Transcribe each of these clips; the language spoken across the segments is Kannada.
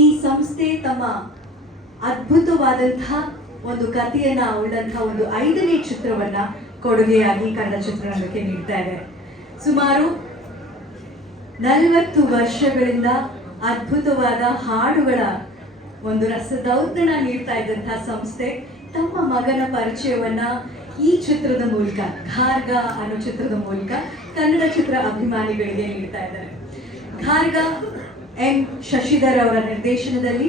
ಈ ಸಂಸ್ಥೆ ತಮ್ಮ ಅದ್ಭುತವಾದಂತಹ ಒಂದು ಕಥೆಯನ್ನ ಉಳ್ಳಂತಹ ಒಂದು 5ನೇ ಚಿತ್ರವನ್ನ ಕೊಡುಗೆಯಾಗಿ ಕನ್ನಡ ಚಿತ್ರರಂಗಕ್ಕೆ ನೀಡ್ತಾ ಇದೆ. ಸುಮಾರು 40 ವರ್ಷಗಳಿಂದ ಅದ್ಭುತವಾದ ಹಾಡುಗಳ ಒಂದು ರಸದೌತಣ ನೀಡ್ತಾ ಇದ್ದಂತಹ ಸಂಸ್ಥೆ ತಮ್ಮ ಮಗನ ಪರಿಚಯವನ್ನ ಈ ಚಿತ್ರದ ಮೂಲಕ, ಘಾರ್ಗ ಅನ್ನೋ ಚಿತ್ರದ ಮೂಲಕ ಕನ್ನಡ ಚಿತ್ರ ಅಭಿಮಾನಿಗಳಿಗೆ ನೀಡ್ತಾ ಇದ್ದಾರೆ. ಘಾರ್ಗ ಎಂ ಶಶಿಧರ್ ಅವರ ನಿರ್ದೇಶನದಲ್ಲಿ,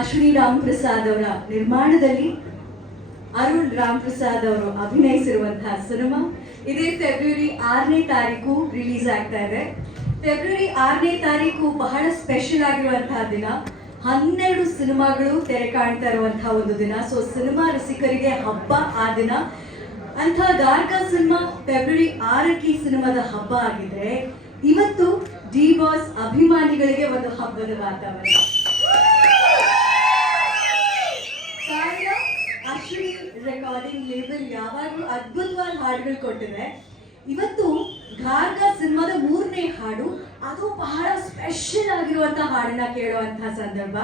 ಅಶ್ವಿನಿ ರಾಮ್ ಪ್ರಸಾದ್ ಅವರ ನಿರ್ಮಾಣದಲ್ಲಿ, ಅರುಣ್ ರಾಮ್ ಪ್ರಸಾದ್ ಅವರು ಅಭಿನಯಿಸಿರುವಂತಹ ಸಿನಿಮಾ ಇದೇ ಫೆಬ್ರವರಿ 6ನೇ ತಾರೀಕು ರಿಲೀಸ್ ಆಗ್ತಾ ಇದೆ. ಫೆಬ್ರವರಿ 6ನೇ ತಾರೀಕು ಬಹಳ ಸ್ಪೆಷಲ್ ಆಗಿರುವಂತಹ ದಿನ. 12 ಸಿನಿಮಾಗಳು ತೆರೆ ಕಾಣ್ತಾ ಇರುವಂತಹ ಒಂದು ದಿನ. ಸೊ ಸಿನಿಮಾ ರಸಿಕರಿಗೆ ಹಬ್ಬ ಆ ದಿನ. ಅಂತ ಗಾರ್ಗ ಸಿನಿಮಾ ಫೆಬ್ರವರಿ 6ಕ್ಕೆ ಸಿನಿಮಾದ ಹಬ್ಬ ಆಗಿದ್ರೆ, ಇವತ್ತು ಡಿ ಬಾಸ್ ಅಭಿಮಾನಿಗಳಿಗೆ ಒಂದು ಹಬ್ಬದ ವಾತಾವರಣ. ಅಶ್ವಿನಿ ರೆಕಾರ್ಡಿಂಗ್ ಲೇಬಲ್ ಯಾವಾಗಲೂ ಅದ್ಭುತವಾದ ಹಾಡುಗಳು ಕೊಟ್ಟಿದೆ. ಇವತ್ತು ಘಾರ್ಗ ಸಿನಿಮಾದ 3ನೇ ಹಾಡು, ಅದು ಬಹಳ ಸ್ಪೆಷಲ್ ಆಗಿರುವಂತಹ ಹಾಡನ್ನ ಕೇಳುವಂತಹ ಸಂದರ್ಭ.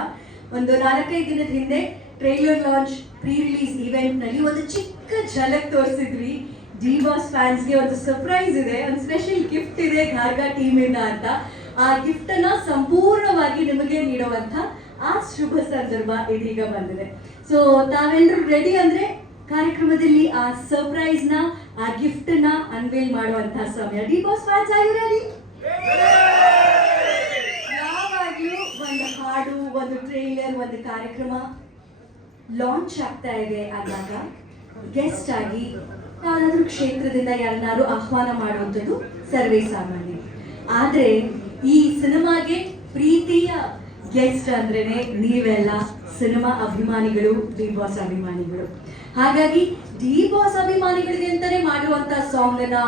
ಒಂದು 4-5 ದಿನದ ಹಿಂದೆ trailer launch pre release event ನಲ್ಲಿ ಒಂದು ಚಿಕ್ಕ ಝಲಕ್ ತೋರಿಸಿದ್ವಿ. ಡಿ ಬಾಸ್ ಫ್ಯಾನ್ಸ್ಗೆ ಒಂದು ಸರ್ಪ್ರೈಸ್ ಇದೆ, ಒಂದು ಸ್ಪೆಷಲ್ ಗಿಫ್ಟ್ ಇದೆ ಘಾರ್ಗ ಟೀಮ್ ಇಂದ ಅಂತ. ಆ ಗಿಫ್ಟ್ ಅನ್ನ ಸಂಪೂರ್ಣವಾಗಿ ನಿಮಗೆ ನೀಡುವಂತ ಆ ಶುಭ ಸಂದರ್ಭ ಇದೀಗ ಬಂದಿದೆ. ಸೊ ತಾವೆಲ್ಲರೂ ರೆಡಿ ಅಂದ್ರೆ ಕಾರ್ಯಕ್ರಮದಲ್ಲಿ ಆ ಸರ್ಪ್ರೈಸ್ ನ, ಆ ಗಿಫ್ಟ್ ನ ಅನ್ವೇಲ್ ಮಾಡುವಂತಹ ಸಮಯ. D boss fans are you ready? ಯಾವಾಗ್ಲೂ ಒಂದು ಹಾಡು, ಒಂದು ಟ್ರೈಲರ್, ಒಂದು ಕಾರ್ಯಕ್ರಮ ಲಾಂಚ್ ಆಗ್ತಾ ಇದೆ ಅಂದಾಗ ಗೆಸ್ಟ್ ಆಗಿ ಯಾರಾದ್ರೂ ಕ್ಷೇತ್ರದಿಂದ ಯಾರನ್ನಾರು ಆಹ್ವಾನ ಮಾಡುವಂಥದ್ದು ಸರ್ವೇ ಸಾಮಾನ್ಯ. ಆದ್ರೆ ಈ ಸಿನಿಮಾಗೆ ಪ್ರೀತಿಯ ಗೆಸ್ಟ್ ಅಂದ್ರೇನೆ ನೀವೆಲ್ಲ ಸಿನಿಮಾ ಅಭಿಮಾನಿಗಳು, ಡಿ ಬಾಸ್ ಅಭಿಮಾನಿಗಳು. ಹಾಗಾಗಿ ಡಿ ಬಾಸ್ ಅಭಿಮಾನಿಗಳಿಗೆ ಅಂತಾನೆ ಮಾಡಿರುವಂತ ಸಾಂಗ್ ಅನ್ನ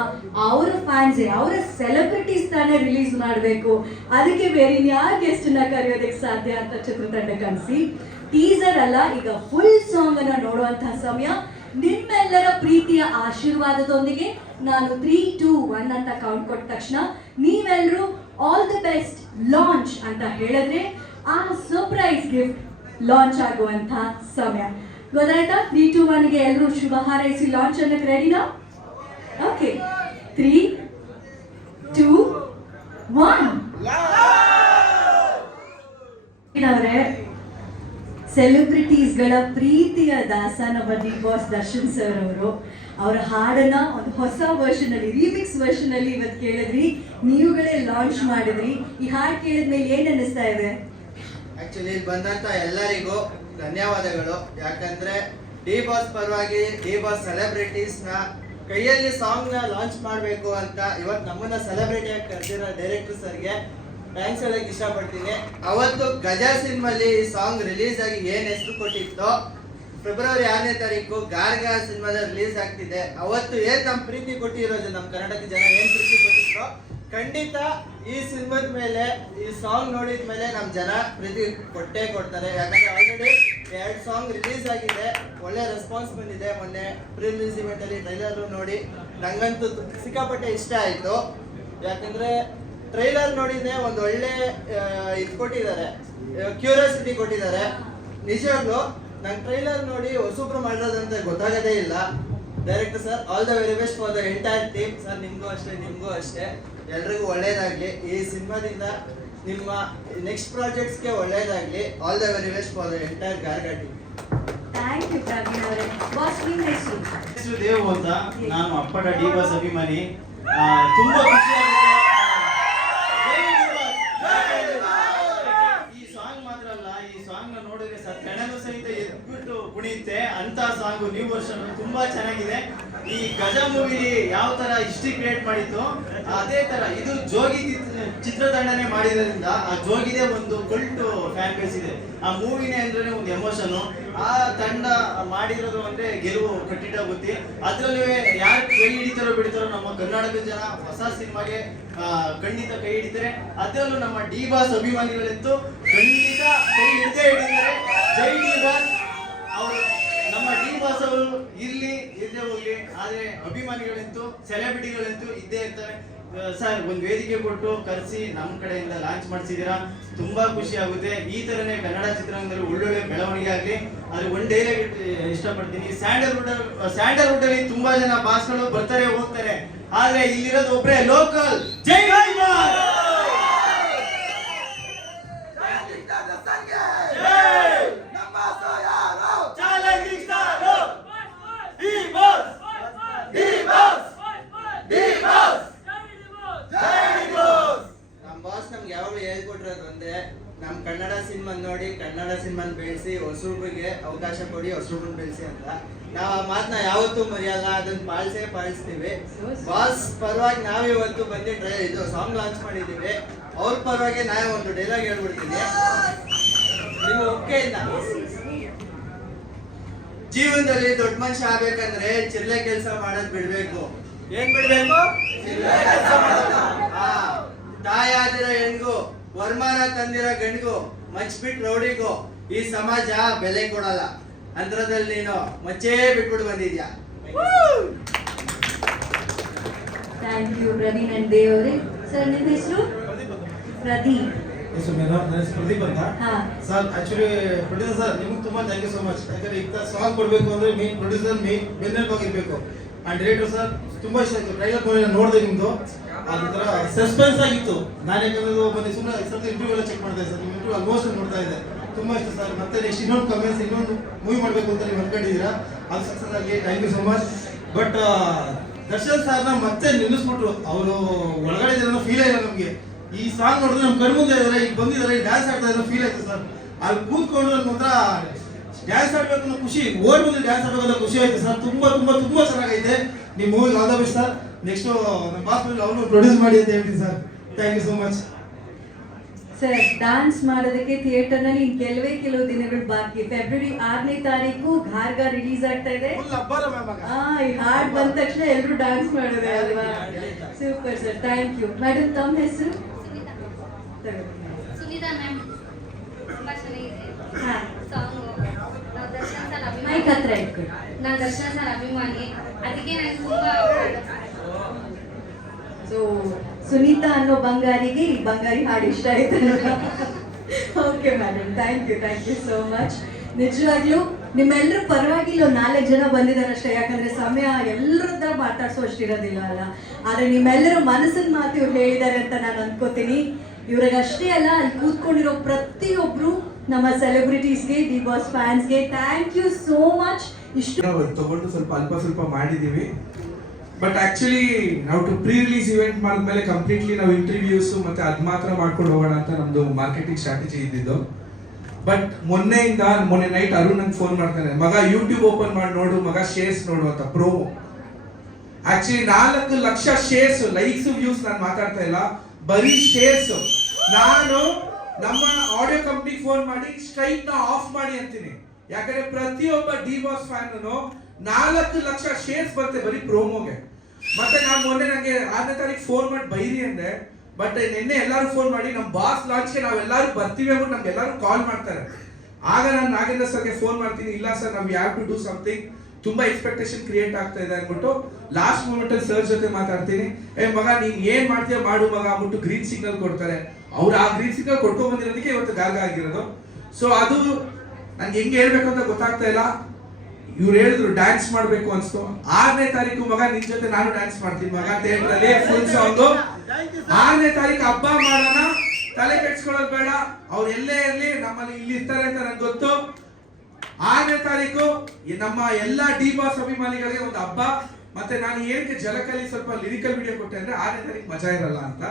ಅವರ ಫ್ಯಾನ್ಸ್, ಅವರ ಸೆಲೆಬ್ರಿಟೀಸ್ ತಾನೇ ರಿಲೀಸ್ ಮಾಡಬೇಕು, ಅದಕ್ಕೆ ಬೇರೆ ಯಾವ ಗೆಸ್ಟ್ ನ ಕರೆಯೋದಕ್ಕೆ ಸಾಧ್ಯ ಅಂತ ಚಿತ್ರತಂಡಕ್ಕೆ ಅನ್ಸಿ ಟೀಸರ್ ಅಲ್ಲ, ಈಗ ಫುಲ್ ಸಾಂಗ್ ಅನ್ನ ನೋಡುವಂತಹ ಸಮಯ. ನಿಮ್ಮೆಲ್ಲರ ಪ್ರೀತಿಯ ಆಶೀರ್ವಾದದೊಂದಿಗೆ ನಾನು 3, 2, 1 ಅಂತ ಕೌಂಟ್ ಕೊಟ್ಟ ತಕ್ಷಣ ನೀವೆಲ್ಲರೂ ಆಲ್ ದಿ ಬೆಸ್ಟ್ ಲಾಂಚ್ ಅಂತ ಹೇಳಿದ್ರೆ ಆ ಸರ್ಪ್ರೈಸ್ ಗಿಫ್ಟ್ ಲಾಂಚ್ ಆಗುವಂತ ಸಮಯ. ಗೊತ್ತಾಯ್ತಾ? 3, 2, 1ಗೆ ಎಲ್ಲರೂ ಶುಭ ಹಾರೈಸಿ ಲಾಂಚ್ ಅನ್ನಕ್ಕೆ ರೆಡಿನಾ? ಓಕೆ, 3, 2, 1. ಅವರೇ, ಸೆಲೆಬ್ರಿಟೀಸ್ಗಳ ಪ್ರೀತಿಯ ದಾಸ ನಮ್ಮ ಡಿ ಬಾಸ್ ದರ್ಶನ್ ಸರ್ ಅವರು ಅವರ ಹಾಡನ್ನ ಒಂದು ಹೊಸ ವರ್ಷನ್ ಅಲ್ಲಿ, ರೀಮಿಕ್ಸ್ ವರ್ಷನ್ ಅಲ್ಲಿ ಇವತ್ತು ಕೇಳಿದ್ರಿ, ನೀವುಗಳೇ ಲಾಂಚ್ ಮಾಡಿದ್ರಿ. ಈ ಹಾಡು ಕೇಳಿದ್ಮೇಲೆ ಏನ್ ಅನ್ನಿಸ್ತಾ ಇದೆ? ಆಕ್ಚುಲಿ ಇಲ್ಲಿ ಬಂದಂತ ಎಲ್ಲರಿಗೂ ಧನ್ಯವಾದಗಳು. ಯಾಕಂದ್ರೆ ಡಿ ಬಾಸ್ ಪರವಾಗಿ ಡಿ ಬಾಸ್ ಸೆಲೆಬ್ರಿಟೀಸ್ ನ ಕೈಯಲ್ಲಿ ಸಾಂಗ್ ನ ಲಾಂಚ್ ಮಾಡಬೇಕು ಅಂತ ಇವತ್ತು ನಮ್ಮನ್ನ ಸೆಲೆಬ್ರಿಟಿ ಆಗಿ ಕರೆದಿರೋ ಡೈರೆಕ್ಟರ್ ಸರ್ಗೆ ಥ್ಯಾಂಕ್ಸ್ ಹೇಳಕ್ ಇಷ್ಟಪಡ್ತೀನಿ. ಅವತ್ತು ಗಜ ಸಿನಿಮಾಲಿ ಈ ಸಾಂಗ್ ರಿಲೀಸ್ ಆಗಿ ಏನ್ ಹೆಸರು ಕೊಟ್ಟಿತ್ತೋ, ಫೆಬ್ರವರಿ 6ನೇ ತಾರೀಕು ಗಾರ್ಗ ಸಿನಿಮಾದ ರಿಲೀಸ್ ಆಗ್ತಿದೆ. ಅವತ್ತು ಏನ್ ನಮ್ ಪ್ರೀತಿ ಕೊಟ್ಟಿರೋದು, ನಮ್ ಕರ್ನಾಟಕ ಜನ ಏನ್ ಪ್ರೀತಿ ಕೊಟ್ಟಿದ್ರು, ಖಂಡಿತ ಈ ಸಿನಿಮಾದ ಮೇಲೆ, ಈ ಸಾಂಗ್ ನೋಡಿದ ಮೇಲೆ ನಮ್ ಜನ ಪ್ರೀತಿ ಕೊಟ್ಟೇ ಕೊಡ್ತಾರೆ. ಯಾಕಂದ್ರೆ ಆಲ್ರೆಡಿ 2 ಸಾಂಗ್ ರಿಲೀಸ್ ಆಗಿದೆ, ಒಳ್ಳೆ ರೆಸ್ಪಾನ್ಸ್ ಬಂದಿದೆ. ಮೊನ್ನೆ ಪ್ರೀ ರಿಲೀಸ್ ಇವೆಂಟ್ ಅಲ್ಲಿ ಟ್ರೈಲರ್ ನೋಡಿ ನಂಗಂತೂ ಸಿಕ್ಕಾಪಟ್ಟೆ ಇಷ್ಟ ಆಯ್ತು. ಯಾಕಂದ್ರೆ ಟ್ರೈಲರ್ ನೋಡಿದ್ರೆ ಒಂದು ಒಳ್ಳೆ ಇದು ಕೊಟ್ಟಿದ್ದಾರೆ, ಕ್ಯೂರಿಯಾಸಿಟಿ ಕೊಟ್ಟಿದ್ದಾರೆ. ನಿಜವಾಗ್ಲು ನಂಗೆ ಟ್ರೈಲರ್ ನೋಡಿ ಹೊಸಬ್ರು ಮಾಡಿರೋದಂತ ಗೊತ್ತಾಗದೇ ಇಲ್ಲ. Director sir, all the very best for the entire team. Sir ನಿಮ್ಗೂ ಅಷ್ಟೇ, ಎಲ್ರಿಗೂ ಒಳ್ಳೇದಾಗ್ಲಿ. ಈ ಸಿನಿಮಾದಿಂದ ನಿಮ್ಮ ನೆಕ್ಸ್ಟ್ ಪ್ರಾಜೆಕ್ಟ್ಸ್ಗೆ ಒಳ್ಳೇದಾಗ್ಲಿ. All the very best for the entire Garga team. Thank you Praveen ಅವರೇ. ಬಾಸ್, ನಿಮ್ಮ ಹೆಸರು ದೇವ್ ಅಂತ, ನಾನು ಅಪ್ಪಟ ಡಿ ಬಾಸ್ ಅಭಿಮಾನಿ. ತುಂಬಾ ಖುಷಿ ಆಗುತ್ತೆ. ಈ ಸಾಂಗ್ ಮಾತ್ರ ಅಲ್ಲ, ಈ ಸಾಂಗ್ ನ ನೋಡಿದ್ರೆ ಕಣನು ಸಹಿತ ಎದ್ಬಿಟ್ಟು ಕುಣಿಯುತ್ತೆ ಅಂತ ಸಾಂಗು. ನ್ಯೂ ವರ್ಷನ್ ತುಂಬಾ ಚೆನ್ನಾಗಿದೆ. ಈ ಗಜ ಮೂವಿಲಿ ಯಾವ ತರ ಹಿಸ್ಟ್ರಿ ಕ್ರಿಯೇಟ್ ಮಾಡಿತ್ತು, ಅದೇ ತರ ಇದು ಜೋಗಿ ಚಿತ್ರತಂಡನೆ ಮಾಡಿದ್ರಿಂದ ಆ ಜೋಗಿದೆ ಒಂದು ಕಲ್ಟ್ ಫ್ಯಾನ್ ಬೇಸ್ ಇದೆ. ಆ ಮೂವಿನೇ ಅಂದ್ರೆ ಒಂದು ಎಮೋಷನ್. ಆ ತಂಡ ಮಾಡಿರೋದು ಅಂದ್ರೆ ಗೆಲುವು ಕಟ್ಟಿಟ್ಟ ಬುತ್ತಿ. ಅದ್ರಲ್ಲೂ ಯಾರು ಕೈ ಹಿಡಿತಾರೋ ಬಿಡ್ತಾರೋ ನಮ್ಮ ಕರ್ನಾಟಕ ಜನ ಹೊಸ ಸಿನಿಮಾಗೆ ಖಂಡಿತ ಕೈ ಹಿಡಿತಾರೆ. ಅದ್ರಲ್ಲೂ ನಮ್ಮ ಡಿ ಬಾಸ್ ಅಭಿಮಾನಿಗಳಂತೂ ಖಂಡಿತ ಕೈ ಹಿಡಿತಾರೆ. ಜೈ ಡಿ ಬಾಸ್. ಅವರು ನಮ್ಮ ಡಿ ಬಾಸ್ ಅವರು ಇರ್ಲಿ ಇಲ್ಲದೆ ಹೋಗ್ಲಿ, ಆದ್ರೆ ಅಭಿಮಾನಿಗಳಂತೂ ಸೆಲೆಬ್ರಿಟಿಗಳಂತೂ ಇದ್ದೇ ಇರ್ತಾರೆ. ಸರ್ ಒಂದು ವೇದಿಕೆ ಕೊಟ್ಟು ಕರೆಸಿ ನಮ್ಮ ಕಡೆಯಿಂದ ಲಾಂಚ್ ಮಾಡಿಸಿದೀರಾ, ತುಂಬಾ ಖುಷಿ ಆಗುತ್ತೆ. ಈ ತರನೇ ಕನ್ನಡ ಚಿತ್ರರಂಗದಲ್ಲಿ ಒಳ್ಳೊಳ್ಳೆ ಬೆಳವಣಿಗೆ ಆಗಲಿ. ಆದ್ರೆ ಒಂದು ಡೈಲಾಗ್ ಇಷ್ಟಪಡ್ತೀನಿ, ಸ್ಯಾಂಡಲ್ವುಡ್ ಅಲ್ಲಿ ತುಂಬಾ ಜನ ಬಾಸ್ಗಳು ಬರ್ತಾರೆ ಹೋಗ್ತಾರೆ, ಆದ್ರೆ ಇಲ್ಲಿರೋದು ಒಬ್ರೇ ಲೋಕಲ್. ಜೈ ಬಾಸ್! ನಮ್ಮ ಬಾಸ್ ನಮ್ಗೆ ಯಾವಾಗಲೂ ಹೇಳ್ಕೊಟ್ಟಿರೋದು ಒಂದೇ, ನಮ್ಮ ಕನ್ನಡ ಸಿನಿಮಾ ನೋಡಿ ಕನ್ನಡ ಸಿನಿಮಾನ ಬೆಳೆಸಿ ಹೊಸಬ್ರಿಗೆ ಅವಕಾಶ ಕೊಡಿ, ಹೊಸಬ್ರನ್ನ ಬೆಳೆಸಿ ಅಂತ. ನಾವು ಆ ಮಾತನ್ನ ಯಾವತ್ತೂ ಮರೆಯಲ್ಲ, ಅದನ್ನ ಪಾಲಿಸ್ತೀವಿ. ಬಾಸ್ ಪರವಾಗಿ ನಾವಿವತ್ತು ಬಂದು ಇದು ಸಾಂಗ್ ಲಾಂಚ್ ಮಾಡಿದ್ದೀವಿ. ಅವ್ರ ಪರವಾಗಿ ನಾವೇ ಒಂದು ಡೈಲಾಗ್ ಹೇಳ್ಬಿಡ್ತೀನಿ ನಿಮ್ಮ ಒಪ್ಪಿಗೆಯಿಂದ. ಜೀವನದಲ್ಲಿ ದೊಡ್ಡ ಮನುಷ್ಯ ಆಗ್ಬೇಕಂದ್ರೆ ಚಿರ್ಲೆ ಕೆಲಸ ಮಾಡೋದ್ ಬಿಡ್ಬೇಕು. ಏನ್ ಬಿಡ್ಬೇಕು? ತಾಯಾದಿರ ಹೆಣ್ಗೂ ವರಮಾನ ತಂದಿರೋ ಗಂಡ್ಗೂ ಮಚ್ಬಿಟ್ ರೌಡಿಗೂ ಈ ಸಮಾಜ ಬೆಲೆ ಕೊಡಲ್ಲ. ಅಂದ್ರದಲ್ಲಿ ನೀನು ಮಚ್ಚೇ ಬಿಟ್ಬಿಟ್ಟು ಬಂದಿದ್ಯಾ. Thank you Praveen and Dev ಅವರೇ. ಸರ್ ನಿಮ್ಮ ಹೆಸರು? ಪ್ರದೀಪ್. ಪ್ರದೀಪ್ ಅಂತ ಸರ್. ಆಕ್ಚುಲಿ ಪ್ರೊಡ್ಯೂಸರ್ ಸರ್ ನಿಮ್ಗೆ ತುಂಬಾ ಥ್ಯಾಂಕ್ ಯು ಸೋ ಮಚ್. ಯಾಕಂದ್ರೆ ಈಗ ಸಾಂಗ್ ಕೊಡ್ಬೇಕು ಅಂದ್ರೆ ಮೇನ್ ಪ್ರೊಡ್ಯೂಸರ್ ಬೆನ್ನೆಲುಬಾಗಿರ್ಬೇಕು. ಅಂಡ್ ಡೈರೆಕ್ಟರ್ ಸರ್ ತುಂಬಾ ಇಷ್ಟ ಆಯ್ತು. ಟ್ರೈಲರ್ ನೋಡಿದೆ ನಿಮ್ದು, ಅದೊಂಥರ ಸಸ್ಪೆನ್ಸ್ ಆಗಿತ್ತು. ನಾನು ಯಾಕಂದ್ರೆ ಬನ್ನಿ ಸುಮ್ಮನೆ ಇಂಟರ್ವ್ಯೂ ಎಲ್ಲ ಚೆಕ್ ಮಾಡ್ತಾ ಇದ್ದೆ ಸರ್. ನಿಮ್ಮ ಇಂಟರ್ವ್ಯೂ ಆಲ್ಮೋಸ್ಟ್ ನೋಡ್ತಾ ಇದ್ದೆ, ತುಂಬಾ ಇಷ್ಟ ಸರ್. ಮತ್ತೆ ನೆಕ್ಸ್ಟ್ ಇನ್ನೊಂದು ಕಮೆಂಟ್ಸ್ ಇನ್ನೊಂದು ಮೂವಿ ಮಾಡಬೇಕು ಅಂತ ನೀವು ಅನ್ಕೊಂಡಿದ್ದೀರಾ, ಅದು ಸಕ್ಸಸ್ ಆಗಿ thank you so much. But Darshan ಸರ್ನ ಮತ್ತೆ ನಿಲ್ಲಿಸ್ಬಿಟ್ರು. ಅವರು ಒಳಗಡೆ ಇರೋ ಫೀಲ್ ಇಲ್ಲ ನಮಗೆ. ಈ ಸಾಂಗ್ ನೋಡಿದ್ರೆ ನಮ್ಮ ಕಣ್ಮುಂದೆ ಇದ್ದಾರೆ, ಈಗ ಬಂದಿದ್ದಾರೆ, ಡ್ಯಾನ್ಸ್ ಆಡ್ತಾ ಇರೋ ಫೀಲ್ ಆಯ್ತು ಸರ್. ಅಲ್ಲಿ ಕೂತ್ಕೊಂಡು ನನ್ನ ಹತ್ರ ಡ್ಯಾನ್ಸ್ ಆಡ್ಬೇಕು ಅನ್ನೋ ಖುಷಿ, ಓಡ್ ಬಂದು ಡ್ಯಾನ್ಸ್ ಆಡ್ಬೇಕು ಅನ್ನೋ ಖುಷಿ ಆಯ್ತು ಸರ್. ತುಂಬಾ ತುಂಬಾ ತುಂಬಾ ಚೆನ್ನಾಗೈತೆ. ನಿಮ್ಮ ಮೂವಿಗೆ all the best sir. Next ನಮ್ಮ ಬಾಸ್ ಅವ್ರನ್ನು ಪ್ರೊಡ್ಯೂಸ್ ಮಾಡಿ ಅಂತ ಹೇಳ್ತೀನಿ sir. Thank you so much sir. Dance ಮಾಡೋದಕ್ಕೆ ಥಿಯೇಟರ್ ನಲ್ಲಿ ಕೆಲವು ದಿನಗಳು ಬಾಕಿ. ಫೆಬ್ರವರಿ 6ನೇ ತಾರೀಕು ಘಾರ್ಗ ರಿಲೀಸ್ ಆಗ್ತಾ ಇದೆ. ಈ ಹಾಡ್ ಬಂದ ತಕ್ಷಣ ಎಲ್ಲರೂ ಡಾನ್ಸ್ ಮಾಡೋದೇ ಅಲ್ವಾ? Super sir, thank you. Madam ತಮ್ಮ ಹೆಸರು? ಸುನೀತಾ ಮ್ಯಾಮ್. ತುಂಬಾ ಚೆನ್ನಾಗಿದೆ ಹಾ, ಸಾಂಗು. ನಾವು ದರ್ಶನ್ ಸರ್ ಮೈಕ್ ಹತ್ರ ಇಟ್ಕೊಳ್ಳಿ. ನಾನು ದರ್ಶನ್ ಸರ್ ಅಭಿಮಾನಿ, ಅದಕ್ಕೆ ನನಗೆ ತುಂಬಾ ಸೊ ಸುನೀತಾ ಅನ್ನೋ ಬಂಗಾರಿಗೆ ಈ ಬಂಗಾರಿ ಹಾಡು ಇಷ್ಟ ಆಯ್ತು. Okay madam, thank you so much. ನಿಜವಾಗ್ಲೂ ನಿಮ್ಮೆಲ್ಲರ ಪರವಾಗಿ ಇಲ್ಲೊಂದು 4 ಜನ ಬಂದಿದ್ದಾರೆ ಅಷ್ಟೇ. ಯಾಕಂದ್ರೆ ಸಮಯ ಎಲ್ಲರದ್ದ ಮಾತಾಡ್ಸೋ ಅಷ್ಟಿರೋದಿಲ್ಲ ಅಲ್ಲ. ಆದ್ರೆ ನಿಮ್ಮೆಲ್ಲರೂ ಮನಸ್ಸಿನ ಮಾತು ಇವ್ರು ಹೇಳಿದ್ದಾರೆ ಅಂತ ನಾನು ಅನ್ಕೋತೀನಿ. ಇವ್ರಿಗಷ್ಟೇ ಅಲ್ಲ, ಅಲ್ಲಿ ಕೂತ್ಕೊಂಡಿರೋ ಪ್ರತಿಯೊಬ್ರು ನಮ್ಮ ಸೆಲೆಬ್ರಿಟೀಸ್ಗೆ, ಡಿ ಬಾಸ್ ಫ್ಯಾನ್ಸ್ಗೆ ಥ್ಯಾಂಕ್ ಯು ಸೋ ಮಚ್. ಇಷ್ಟು ತಗೊಂಡು ಸ್ವಲ್ಪ ಮಾಡಿದೀವಿ. ಬಟ್ ಆಕ್ಚುಲಿ ನಾವು ಪ್ರೀ ರಿಲೀಸ್ ಇವೆಂಟ್ ಮಾಡಿದ್ಮೇಲೆ ಕಂಪ್ಲೀಟ್ಲಿ ನಾವು ಇಂಟರ್ವ್ಯೂಸ್ ಮತ್ತೆ ಅದ್ ಮಾತ್ರ ಮಾಡ್ಕೊಂಡು ಹೋಗೋಣ ಅಂತ ನಮ್ದು ಮಾರ್ಕೆಟಿಂಗ್ ಸ್ಟ್ರಾಟಜಿ ಇದ್ದಿದ್ದು. ಬಟ್ ಮೊನ್ನೆ ನೈಟ್ ಅರುಣ್ ನಂಗೆ ಫೋನ್ ಮಾಡ್ತಾನೆ, ಮಗ ಯೂಟ್ಯೂಬ್ ಓಪನ್ ಮಾಡಿ ನೋಡು ಮಗ, ಶೇರ್ಸ್ ನೋಡು ಅಂತ. Promo actually 4 lakh shares, likes, views ನಾನು ಮಾತಾಡ್ತಾ ಇಲ್ಲ, ಬರೀ ಶೇರ್ಸ್. ನಾನು ನಮ್ಮ ಆಡಿಯೋ ಕಂಪ್ನಿಗೆ ಫೋನ್ ಮಾಡಿ ಸ್ಟ್ರೈಕ್ ನ ಆಫ್ ಮಾಡಿ ಅಂತೀನಿ. ಯಾಕಂದ್ರೆ ಪ್ರತಿಯೊಬ್ಬ D boss fan 4 lakh shares ಬರುತ್ತೆ ಬರೀ ಪ್ರೋಮೋಗೆ. ಮತ್ತೆ ನಾನು ಮೊನ್ನೆ ನಂಗೆ 6ನೇ ತಾರೀಕು ಫೋನ್ ಮಾಡಿ ಬೈರಿ ಅಂದೆ. ಬಟ್ ನಿನ್ನೆ ಎಲ್ಲರೂ ಫೋನ್ ಮಾಡಿ ನಮ್ಮ ಬಾಸ್ ಲಾಂಚ್ಗೆ ನಾವೆಲ್ಲರೂ ಬರ್ತೀವಿ ಅಂದ್ಬಿಟ್ಟು ನಮ್ಗೆ ಎಲ್ಲರೂ ಕಾಲ್ ಮಾಡ್ತಾರೆ. ಆಗ ನಾನು ನಾಗೇಂದ್ರ ಸರ್ಗೆ ಫೋನ್ ಮಾಡ್ತೀನಿ, ಇಲ್ಲ ಸರ್ ನಾವು ಹ್ಯಾವ್ ಟು ಡೂ ಸಮಥಿಂಗ್, ತುಂಬಾ ಎಕ್ಸ್ಪೆಕ್ಟೇಷನ್ ಕ್ರಿಯೇಟ್ ಆಗ್ತಾ ಇದೆ ಅಂದ್ಬಿಟ್ಟು ಲಾಸ್ಟ್ ಮೂಮೆಂಟ್ ಅಲ್ಲಿ ಸರ್ ಜೊತೆ ಮಾತಾಡ್ತೀನಿ. ಮಗ ನೀನ್ ಏನ್ ಮಾಡ್ತೀಯ ಮಾಡು ಮಗ ಅಂದ್ಬಿಟ್ಟು ಗ್ರೀನ್ ಸಿಗ್ನಲ್ ಕೊಡ್ತಾರೆ. ಅವ್ರು ಆ ಗ್ರೀನ್ ಸಿಗ್ನಲ್ ಕೊಡ್ಕೊಂಡ್ ಬಂದಿರೋದಕ್ಕೆ ಇವತ್ತು ಗಾರ್ಗ ಆಗಿರೋದು. ಸೊ ಅದು ನನ್ಗೆ ಹೆಂಗೆ ಹೇಳ್ಬೇಕು ಅಂತ ಗೊತ್ತಾಗ್ತಾ ಇಲ್ಲ. ಇವ್ರು ಹೇಳಿದ್ರು ಡ್ಯಾನ್ಸ್ ಮಾಡ್ಬೇಕು ಅನ್ಸ್ತು. 6ನೇ ತಾರೀಕು ಮಗ ನಿನ್ ಜೊತೆ ನಾನು ಡ್ಯಾನ್ಸ್ ಮಾಡ್ತೀನಿ ಮಗ ಥಿಯೇಟರ್ ಅಲ್ಲಿ ಫುಲ್ ಸಾಂಗ್. 6ನೇ ತಾರೀಕು ಹಬ್ಬ ಮಾಡೋಣ, ತಲೆ ಕೆಡ್ಸ್ಕೊಳ್ಳೋದು ಬೇಡ. ಅವ್ರು ಎಲ್ಲೇ ಇರ್ಲಿ ನಮ್ಮಲ್ಲಿ ಇಲ್ಲಿ ಇರ್ತಾರೆ ಅಂತ ನನ್ಗೆ ಗೊತ್ತು. 6ನೇ ತಾರೀಕು ನಮ್ಮ ಎಲ್ಲಾ ಡಿ ಬಾಸ್ ಅಭಿಮಾನಿಗಳಿಗೆ ಒಂದು ಹಬ್ಬ. ಮತ್ತೆ ನಾನು ಏನಕ್ಕೆ ಝಲಕಲ್ಲಿ ಸ್ವಲ್ಪ ಲಿರಿಕಲ್ ವಿಡಿಯೋ ಕೊಟ್ಟೆ ಅಂದ್ರೆ 6ನೇ ತಾರೀಕು ಮಜಾ ಇರಲ್ಲ ಅಂತ.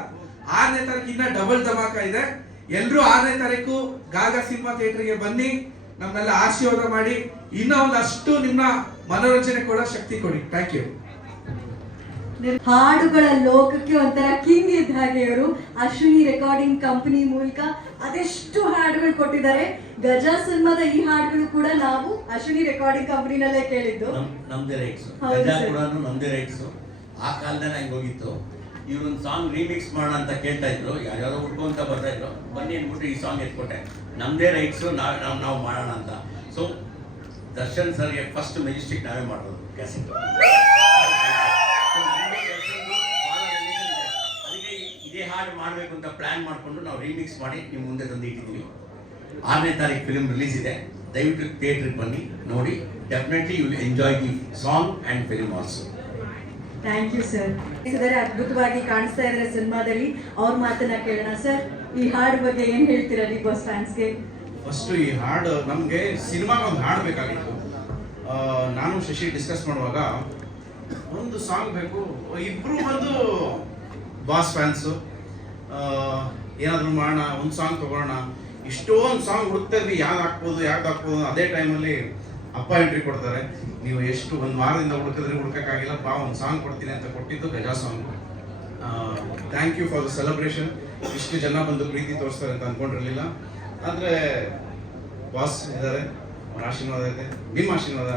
6ನೇ ತಾರೀಕು ಇನ್ನ ಡಬಲ್ ಧಮಾಕ ಇದೆ. ಎಲ್ರು 6ನೇ ತಾರೀಕು ಗಾಗ ಸಿನಿಮಾ ಥಿಯೇಟರ್ಗೆ ಬನ್ನಿ, ನಮ್ಮೆಲ್ಲ ಆಶೀರ್ವಾದ ಮಾಡಿ, ಇನ್ನೂ ಒಂದಷ್ಟು ನಿಮ್ಮ ಮನೋರಂಜನೆ ಕೂಡ ಶಕ್ತಿ ಕೊಡಿ. Thank you. ಹಾಡುಗಳ ಲೋಕಕ್ಕೆ ಒಂಥರ ಕಿಂಗ್ ಇದ್ದ ಹಾಗೆ ಇವರು ಅಶ್ವಿನಿ ರೆಕಾರ್ಡಿಂಗ್ ಕಂಪನಿ ಮೂಲಕ ಅದೆಷ್ಟು ಹಾಡುಗಳು ಕೊಟ್ಟಿದ್ದಾರೆ. ಗಜ ಸಿನಿಮಾದ ಈ ಹಾಡುಗಳು ಕೂಡ ನಾವು ಅಶ್ವಿನಿ ರೆಕಾರ್ಡಿಂಗ್ ಕಂಪನಿನಲ್ಲೇ ಕೇಳಿದ್ದು. ನಮ್ದೇ ರೈಟ್ಸ್, ಗಜ ಕೂಡ ನಮ್ದೇ ರೈಟ್ಸ್. ಆ ಕಾಲದಲ್ಲಿ ನಂಗೆ ಹೋಗಿತ್ತು, ಇವ್ರೊಂದು ಸಾಂಗ್ ರೀಮಿಕ್ಸ್ ಮಾಡೋಣ ಅಂತ ಕೇಳ್ತಾ ಇದ್ರು, ಯಾರ್ಯಾರೋ ಹುಡ್ಕೊಂತ ಬರ್ತಾ ಇದ್ರು. ಬನ್ನಿ ಅಂದ್ಬಿಟ್ಟು ಈ ಸಾಂಗ್ ಎತ್ಕೊಟ್ಟೆ. ನಮ್ದೇ ರೈಟ್ಸು, ನಾವು ಮಾಡೋಣ ಅಂತ. ಸೊ ದರ್ಶನ್ ಸರ್ಗೆ ಫಸ್ಟ್ ಮೆಜೆಸ್ಟಿಕ್ ನಾವೇ ಮಾಡೋದು ಕ್ಯಾಸೆಟ್. ಪ್ಲಾನ್ ಮಾಡಿಕೊಂಡು ನಾವು ರೀಮಿಕ್ಸ್ ಮಾಡಿ ನಿಮ್ಮ ಮುಂದೆ ತಂದು ಇಟ್ಟಿದ್ದೀವಿ. 6ನೇ ತಾರೀಕು ಫಿಲ್ಮ್ ರಿಲೀಸ್ ಇದೆ. ದಯವಿಟ್ಟು ಥಿಯೇಟ್ರಿಗೆ ಬನ್ನಿ, ನೋಡಿ. Definitely you will enjoy the song and film also. Thank you sir. ಇದ್ದಾರೆ ಅದ್ಭುತವಾಗಿ ಕಾಣಿಸ್ತಾ ಇದ್ದಾರೆ ಸಿನಿಮಾದಲ್ಲಿ. ಅವ್ರ ಮಾತನ್ನ ಕೇಳೋಣ. ಸರ್, ಈ ಹಾಡು ಬಗ್ಗೆ ಏನ್ ಹೇಳ್ತೀರಾ ಬಿಗ್ ಬಾಸ್ ಫ್ಯಾನ್ಸ್ಗೆ? ಫಸ್ಟ್ ಈ ಹಾಡು ನಮಗೆ ಸಿನಿಮಾಗ ಒಂದು ಹಾಡು ಬೇಕಾಗಿತ್ತು. ನಾನು ಶಶಿ ಡಿಸ್ಕಸ್ ಮಾಡುವಾಗ ಒಂದು ಸಾಂಗ್ ಬೇಕು. ಇಬ್ರು ಬಂದು ಬಾಸ್ ಫ್ಯಾನ್ಸು, ಏನಾದರೂ ಮಾಡೋಣ, ಒಂದು ಸಾಂಗ್ ತೊಗೊಳ್ಳೋಣ. ಇಷ್ಟೊಂದು ಸಾಂಗ್ ಹುಡುಕ್ತಾ ಇದ್ವಿ, ಯಾವ್ದು ಹಾಕ್ಬೋದು. ಅದೇ ಟೈಮಲ್ಲಿ ಅಪ್ಪ ಎಂಟ್ರಿ ಕೊಡ್ತಾರೆ. ನೀವು ಎಷ್ಟು ಒಂದು ವಾರದಿಂದ ಹುಡುಕೋಕ್ಕಾಗಿಲ್ಲ, ಬಾ ಒಂದು ಸಾಂಗ್ ಕೊಡ್ತೀನಿ ಅಂತ ಕೊಟ್ಟಿದ್ದು Gaja song. Thank you for the celebration. ಇಷ್ಟು ಜನ ಬಂದು ಪ್ರೀತಿ ತೋರಿಸ್ತಾರೆ ಅಂತ ಅಂದ್ಕೊಂಡಿರಲಿಲ್ಲ. ಆದರೆ ಬಾಸ್ ಇದ್ದಾರೆ, ಅವ್ರ ಆಶೀರ್ವಾದ ಇದೆ, ನಿಮ್ಮ ಆಶೀರ್ವಾದ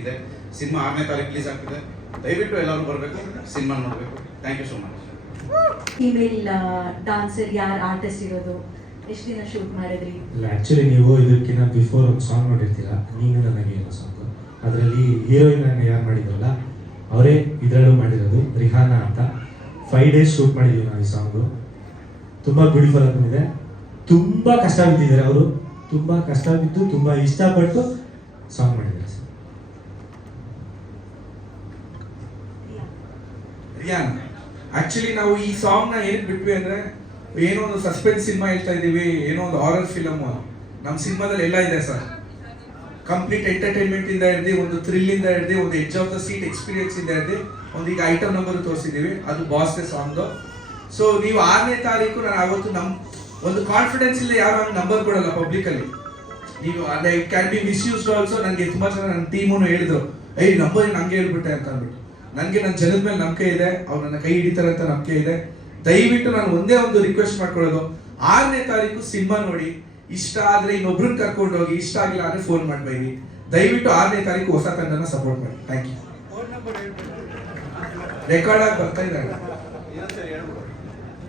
ಇದೆ. ಸಿನಿಮಾ 6ನೇ ತಾರೀಕು ರಿಲೀಸ್ ಆಗ್ತಿದೆ. ದಯವಿಟ್ಟು ಎಲ್ಲರೂ ಬರಬೇಕು, ಸಿನಿಮಾ ನೋಡಬೇಕು. Thank you so much. Female dancer ಯಾರು ಆರ್ಟಿಸ್ಟ್ ಇರೋದು? ಎಷ್ಟು ದಿನ ಶೂಟ್ ಮಾಡಿದ್ರಿ? ಇಲ್ಲ, ಆ್ಯಕ್ಚುಲಿ ನೀವು ಇದಕ್ಕಿಂತ ಬಿಫೋರ್ ಒಂದು ಸಾಂಗ್ ನೋಡಿರ್ತೀರ, ನೀನು ನನಗೆ ಏನೋ ಸಾಂಗು. ಅದರಲ್ಲಿ ಹೀರೋಯಿನ್ ಯಾರು ಮಾಡಿದ್ರಲ್ಲ ಅವರೇ ಇದರಲ್ಲೂ ಮಾಡಿರೋದು, ರಿಹಾನಾ ಅಂತ. 5 days ಶೂಟ್ ಮಾಡಿದ್ವಿ ನಾವು ಈ ಸಾಂಗು. ತುಂಬ ಬ್ಯೂಟಿಫುಲ್ ಆಗಿ ಬಂದಿದೆ. ತುಂಬ ಕಷ್ಟ ಬಿದ್ದಿದ್ದಾರೆ ಅವರು, ತುಂಬ ಕಷ್ಟ ಬಿದ್ದು ತುಂಬ ಇಷ್ಟಪಟ್ಟು ಸಾಂಗ್ ಮಾಡಿದ್ದಾರೆ ಸರ್. ರಿಯಾನ್, ಆಕ್ಚುಲಿ ನಾವು ಈ ಸಾಂಗ್ ನ ಏನಕ್ಕೆ ಬಿಟ್ವಿ ಅಂದ್ರೆ, ಏನೋ ಒಂದು ಸಸ್ಪೆನ್ಸ್ ಸಿನಿಮಾ ಹೇಳ್ತಾ ಇದೀವಿ, ಏನೋ ಒಂದು ಹಾರರ್ ಫಿಲಮ್. ನಮ್ಮ ಸಿನಿಮಾದಲ್ಲಿ ಎಲ್ಲ ಇದೆ ಸರ್. ಕಂಪ್ಲೀಟ್ ಎಂಟರ್ಟೈನ್ಮೆಂಟ್ ಇಂದ ಹಿಡ್ದು, ಒಂದು ಥ್ರಿಲ್ ಇಂದ ಹಿಡ್ದು, ಒಂದು edge of the seat experience ಇಂದ ಹಿಡ್ದು, ಒಂದು ಈಗ ಐಟಮ್ ನಂಬರ್ ತೋರಿಸಿದೀವಿ, ಅದು ಬಾಸ್ ಸಾಂಗ್. ಸೊ ನೀವು 6ನೇ ತಾರೀಕು, ನಾನು ಅವತ್ತು ಒಂದು ಕಾನ್ಫಿಡೆನ್ಸ್ ಇಲ್ಲ, ಯಾರು ಹಂಗೆ ನಂಬರ್ ಕೊಡಲ್ಲ ಪಬ್ಲಿಕ್ ಅಲ್ಲಿ. ನೀವು ಅದೇ it can be misused also. ನನಗೆ ತುಂಬಾ ಜನ ನನ್ನ ಟೀಮು ಹೇಳಿದ್ರು, ನಂಬರ್ ನಂಗೆ ಹೇಳ್ಬಿಟ್ಟೆ ಅಂತ ಅಂದ್ಬಿಟ್ಟು. ನನಗೆ ನನ್ನ ಜನದ ಮೇಲೆ ನಂಬಿಕೆ ಇದೆ, ಅವ್ರು ನನ್ನ ಕೈ ಹಿಡಿತಾರೆ ಅಂತ ನಂಬಿಕೆ ಇದೆ. ದಯವಿಟ್ಟು ನಾನು ಒಂದೇ ಒಂದು ರಿಕ್ವೆಸ್ಟ್ ಮಾಡ್ಕೊಳ್ಳೋದು, 6ನೇ ತಾರೀಕು ಸಿನಿಮಾ ನೋಡಿ, ಇಷ್ಟ ಆದ್ರೆ ಇನ್ನೊಬ್ರನ್ನ ಕರ್ಕೊಂಡು ಹೋಗಿ, ಇಷ್ಟ ಆಗಿಲ್ಲ ಅಂದ್ರೆ ಫೋನ್ ಮಾಡಬೇಡಿ. ದಯವಿಟ್ಟು 6ನೇ ತಾರೀಕು ಹೊಸ ತಂಡನ ಸಪೋರ್ಟ್ ಮಾಡಿ. Thank you. ರೆಕಾರ್ಡ್ ಆಗಿ ಬರ್ತಾ ಇದ್ದಾರೆ.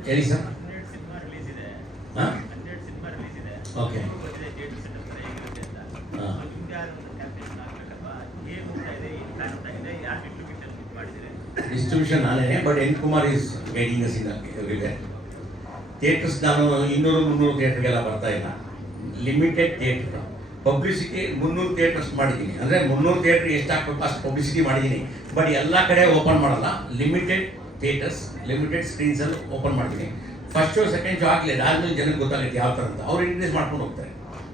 ಹೇಳಿ ಸರ್. ಹಾಂ, ಓಕೆ. ಡಿಸ್ಟ್ರಿಬ್ಯೂಷನ್ ನಾನೇ, but N Kumar is guiding us in everywhere. Theatres ನಾನು 200-300 ಥಿಯೇಟರ್ಗೆಲ್ಲ ಬರ್ತಾ ಇಲ್ಲ. ಲಿಮಿಟೆಡ್ ಥಿಯೇಟರ್ ಪಬ್ಲಿಸಿಟಿ 300 ಥಿಯೇಟರ್ಸ್ ಮಾಡಿದ್ದೀನಿ. ಅಂದರೆ 300 ಥಿಯೇಟರ್ ಎಷ್ಟು ಹಾಕ್ಬೇಕು ಅಷ್ಟು ಪಬ್ಲಿಸಿಟಿ ಮಾಡಿದ್ದೀನಿ. ಬಟ್ ಎಲ್ಲ ಕಡೆ ಓಪನ್ ಮಾಡಲ್ಲ, ಲಿಮಿಟೆಡ್ ಥಿಯೇಟರ್ಸ್, ಲಿಮಿಟೆಡ್ ಸ್ಕ್ರೀನ್ಸಲ್ಲಿ ಓಪನ್ ಮಾಡ್ತೀನಿ. ಫಸ್ಟ್ ಶೋ ಸೆಕೆಂಡ್ ಶೋ ಆಗಲಿ, ಆದ್ಮೇಲೆ ಜನಕ್ಕೆ ಗೊತ್ತಾಗುತ್ತೆ ಯಾವ ಥರ ಅಂತ. ಅವ್ರು ಇನ್ಕ್ರೀಸ್ ಮಾಡ್ಕೊಂಡು ಹೋಗ್ತಾರೆ.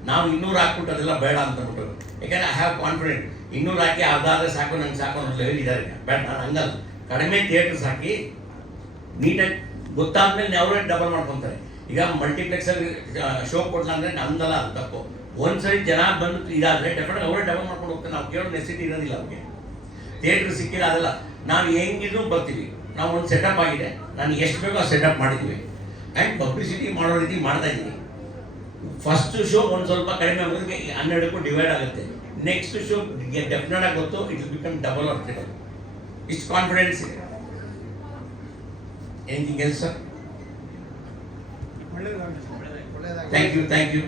ನಾವು 200 ಹಾಕ್ಬಿಟ್ಟು ಅದೆಲ್ಲ ಬೇಡ ಅಂತ ಅಂದ್ಬಿಟ್ಟು, ಯಾಕಂದರೆ ಐ ಹ್ಯಾವ್ ಕಾನ್ಫಿಡೆಂಟ್. 200 ಹಾಕಿ ಅರ್ಧ ಆದರೆ ಸಾಕು, ನಂಗೆ ಸಾಕು ಅನ್ನೋ ಲೆವೆಲ್ ಇದ್ದಾರೆ. ಬೇಡ, ನಾನು ಹಂಗಲ್ಲ. ಕಡಿಮೆ ಥಿಯೇಟರ್ಸ್ ಹಾಕಿ ನೀಟಾಗಿ ಗೊತ್ತಾದ್ಮೇಲೆ ಅವರೇ ಡಬಲ್ ಮಾಡ್ಕೊತಾರೆ. ಈಗ ಮಲ್ಟಿಪ್ಲೆಕ್ಸಲ್ಲಿ ಶೋ ಕೊಡಲ್ಲ ಅಂದರೆ ನಮ್ದಲ್ಲ, ಅದು ತಪ್ಪು. ಒಂದ್ಸರಿ ಜನ ಬಂದು ಇದಾದರೆ ಡೆಫಿನೆಟ್ ಅವರೇ ಡಬಲ್ ಮಾಡ್ಕೊಂಡು ಹೋಗ್ತಾರೆ. ನಾವು ಕೇಳೋ ನೆಸಿಟಿ ಇರೋದಿಲ್ಲ ಅವ್ರಿಗೆ. ಥಿಯೇಟ್ರ್ ಸಿಕ್ಕಿಲ್ಲ ಅದೆಲ್ಲ, ನಾವು ಹೆಂಗಿದ್ರು ಬರ್ತೀವಿ. ನಾವು ಒಂದು ಸೆಟಪ್ ಆಗಿದೆ, ನಾನು ಎಷ್ಟು ಬೇಕೋ ಆ ಸೆಟಪ್ ಮಾಡಿದ್ದೀವಿ. ಆ್ಯಂಡ್ ಪಬ್ಲಿಸಿಟಿ ಮಾಡೋ ರೀತಿ ಮಾಡ್ತಾ ಇದ್ದೀನಿ. ಫಸ್ಟ್ ಶೋ ಒಂದು ಸ್ವಲ್ಪ ಕಡಿಮೆ ಆಗೋದಕ್ಕೆ 12ಕ್ಕೂ ಡಿವೈಡ್ ಆಗುತ್ತೆ. ನೆಕ್ಸ್ಟ್ ಶೋ ಡೆಫಿನೆಟ್ ಆಗಿ ಗೊತ್ತು, it will become double or triple. ಇಷ್ಟು ಕಾನ್ಫಿಡೆನ್ಸ್ ಇದೆ. Anything else sir? Thank you.